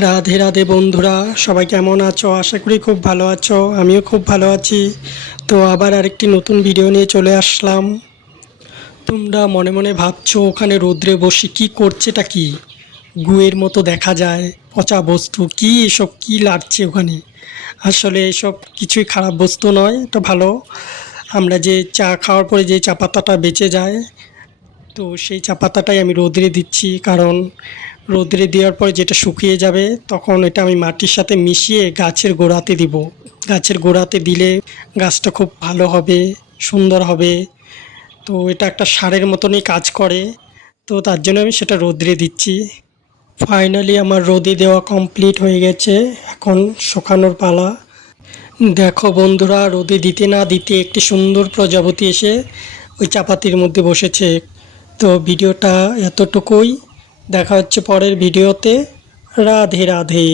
রাধে রাধে বন্ধুরা, সবাই কেমন আছো? আশা করি খুব ভালো আছো। আমিও খুব ভালো আছি। তো আবার আরেকটি নতুন ভিডিও নিয়ে চলে আসলাম। তোমরা মনে মনে ভাবছো ওখানে রোদ্রে বসে কি করছেটা কি? গুয়ের মতো দেখা যায়, পচা বস্তু কি এসব, কি লাগছে ওখানে? আসলে এসব কিছুই খারাপ বস্তু নয়, এটা ভালো। আমরা যে চা খাওয়ার পরে যে চা পাতাটা বেঁচে যায়, তো সেই চা পাতাটাই আমি রোদ্রে দিচ্ছি, কারণ রোদ্রে দেওয়ার পরে যেটা শুকিয়ে যাবে তখন এটা আমি মাটির সাথে মিশিয়ে গাছের গোড়াতে দিব। গাছের গোড়াতে দিলে গাছটা খুব ভালো হবে, সুন্দর হবে। তো এটা একটা সারের মতনই কাজ করে। তো তার জন্য আমি সেটা রোদ্রে দিচ্ছি। ফাইনালি আমার রোদে দেওয়া কমপ্লিট হয়ে গেছে, এখন শুকানোর পালা। দেখো বন্ধুরা, রোদে দিতে না দিতে একটি সুন্দর প্রজাপতি এসে ওই চাপাতির মধ্যে বসেছে। তো ভিডিওটা এতটুকুই, দেখা হচ্ছে পরের ভিডিওতে। রাধে রাধে।